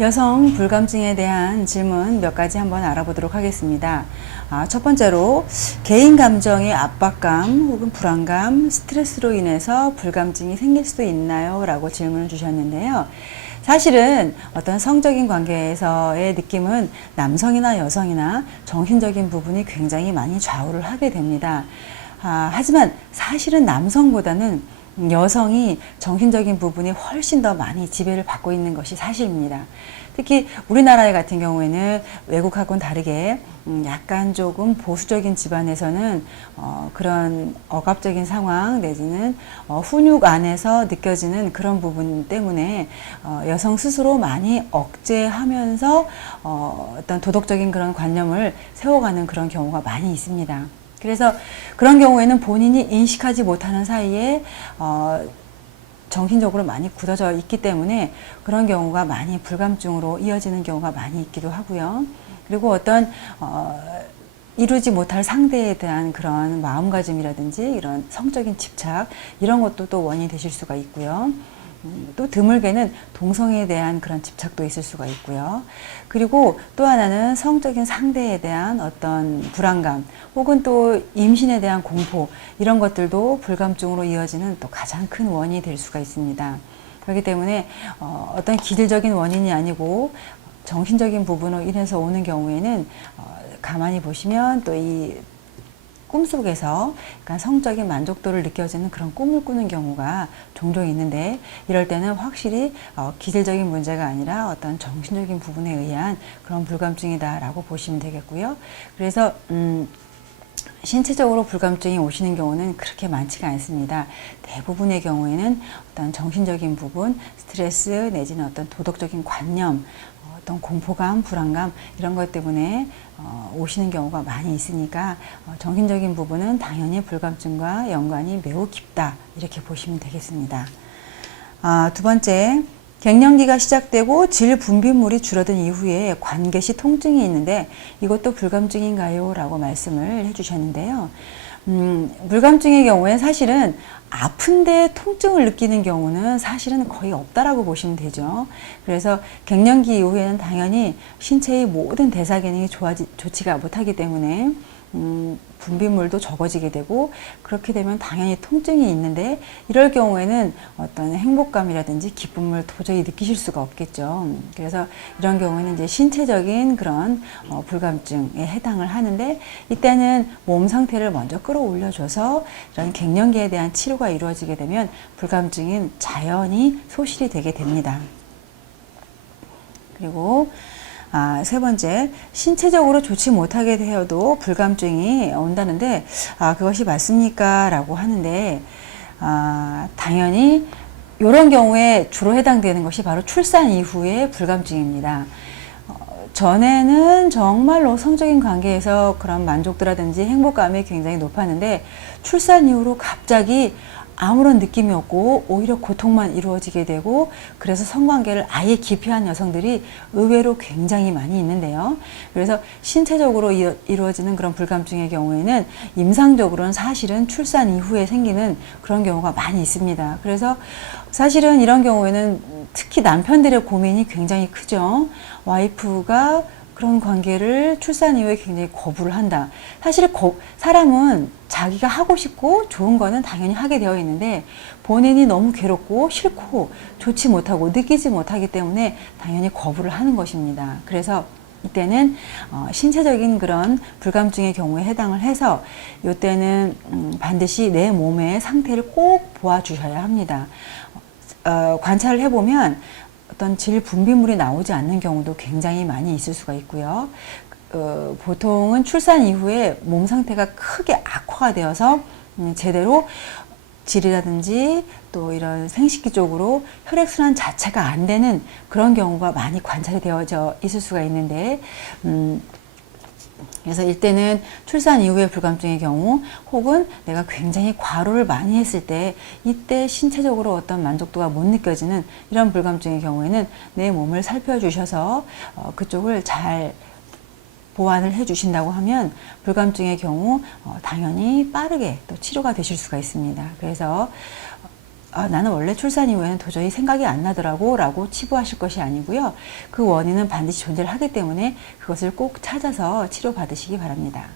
여성 불감증에 대한 질문 몇 가지 한번 알아보도록 하겠습니다. 첫 번째로 개인 감정의 압박감 혹은 불안감, 스트레스로 인해서 불감증이 생길 수도 있나요? 라고 질문을 주셨는데요. 사실은 어떤 성적인 관계에서의 느낌은 남성이나 여성이나 정신적인 부분이 굉장히 많이 좌우를 하게 됩니다. 하지만 사실은 남성보다는 여성이 정신적인 부분이 훨씬 더 많이 지배를 받고 있는 것이 사실입니다. 특히 우리나라 같은 경우에는 외국하고는 다르게 약간 조금 보수적인 집안에서는 그런 억압적인 상황 내지는 훈육 안에서 느껴지는 그런 부분 때문에 여성 스스로 많이 억제하면서 어떤 도덕적인 그런 관념을 세워가는 그런 경우가 많이 있습니다. 그래서 그런 경우에는 본인이 인식하지 못하는 사이에 정신적으로 많이 굳어져 있기 때문에 그런 경우가 많이 불감증으로 이어지는 경우가 많이 있기도 하고요. 그리고 어떤 이루지 못할 상대에 대한 그런 마음가짐이라든지 이런 성적인 집착 이런 것도 또 원인이 되실 수가 있고요. 또 드물게는 동성애에 대한 그런 집착도 있을 수가 있고요. 그리고 또 하나는 성적인 상대에 대한 어떤 불안감 혹은 또 임신에 대한 공포 이런 것들도 불감증으로 이어지는 또 가장 큰 원인이 될 수가 있습니다. 그렇기 때문에 어떤 기질적인 원인이 아니고 정신적인 부분으로 인해서 오는 경우에는 가만히 보시면 또 이 꿈속에서 약간 성적인 만족도를 느껴지는 그런 꿈을 꾸는 경우가 종종 있는데 이럴 때는 확실히 기질적인 문제가 아니라 어떤 정신적인 부분에 의한 그런 불감증이다라고 보시면 되겠고요. 그래서 신체적으로 불감증이 오시는 경우는 그렇게 많지가 않습니다. 대부분의 경우에는 어떤 정신적인 부분, 스트레스 내지는 어떤 도덕적인 관념, 어떤 공포감, 불안감 이런 것 때문에 오시는 경우가 많이 있으니까 정신적인 부분은 당연히 불감증과 연관이 매우 깊다 이렇게 보시면 되겠습니다. 두 번째, 갱년기가 시작되고 질 분비물이 줄어든 이후에 관계시 통증이 있는데 이것도 불감증인가요? 라고 말씀을 해주셨는데요. 불감증의 경우에 사실은 아픈데 통증을 느끼는 경우는 사실은 거의 없다라고 보시면 되죠. 그래서 갱년기 이후에는 당연히 신체의 모든 대사 기능이 좋지가 못하기 때문에 분비물도 적어지게 되고 그렇게 되면 당연히 통증이 있는데 이럴 경우에는 어떤 행복감이라든지 기쁨을 도저히 느끼실 수가 없겠죠. 그래서 이런 경우에는 이제 신체적인 그런 불감증에 해당을 하는데 이때는 몸 상태를 먼저 끌어올려줘서 이런 갱년기에 대한 치료가 이루어지게 되면 불감증은 자연히 소실이 되게 됩니다. 그리고 세 번째, 신체적으로 좋지 못하게 되어도 불감증이 온다는데 그것이 맞습니까? 라고 하는데 당연히 이런 경우에 주로 해당되는 것이 바로 출산 이후의 불감증입니다. 전에는 정말로 성적인 관계에서 그런 만족도라든지 행복감이 굉장히 높았는데 출산 이후로 갑자기 아무런 느낌이 없고 오히려 고통만 이루어지게 되고 그래서 성관계를 아예 기피한 여성들이 의외로 굉장히 많이 있는데요. 그래서 신체적으로 이루어지는 그런 불감증의 경우에는 임상적으로는 사실은 출산 이후에 생기는 그런 경우가 많이 있습니다. 그래서 사실은 이런 경우에는 특히 남편들의 고민이 굉장히 크죠. 와이프가 그런 관계를 출산 이후에 굉장히 거부를 한다. 사실 사람은 자기가 하고 싶고 좋은 거는 당연히 하게 되어 있는데 본인이 너무 괴롭고 싫고 좋지 못하고 느끼지 못하기 때문에 당연히 거부를 하는 것입니다. 그래서 이때는 신체적인 그런 불감증의 경우에 해당을 해서 이때는 반드시 내 몸의 상태를 꼭 보아주셔야 합니다. 관찰을 해보면 어떤 질 분비물이 나오지 않는 경우도 굉장히 많이 있을 수가 있고요. 보통은 출산 이후에 몸 상태가 크게 악화가 되어서 제대로 질이라든지 또 이런 생식기 쪽으로 혈액순환 자체가 안 되는 그런 경우가 많이 관찰이 되어져 있을 수가 있는데 그래서 이때는 출산 이후의 불감증의 경우 혹은 내가 굉장히 과로를 많이 했을 때 이때 신체적으로 어떤 만족도가 못 느껴지는 이런 불감증의 경우에는 내 몸을 살펴주셔서 그쪽을 잘 보완을 해 주신다고 하면 불감증의 경우 당연히 빠르게 또 치료가 되실 수가 있습니다. 그래서 나는 원래 출산 이후에는 도저히 생각이 안 나더라고 라고 치부하실 것이 아니고요. 그 원인은 반드시 존재를 하기 때문에 그것을 꼭 찾아서 치료받으시기 바랍니다.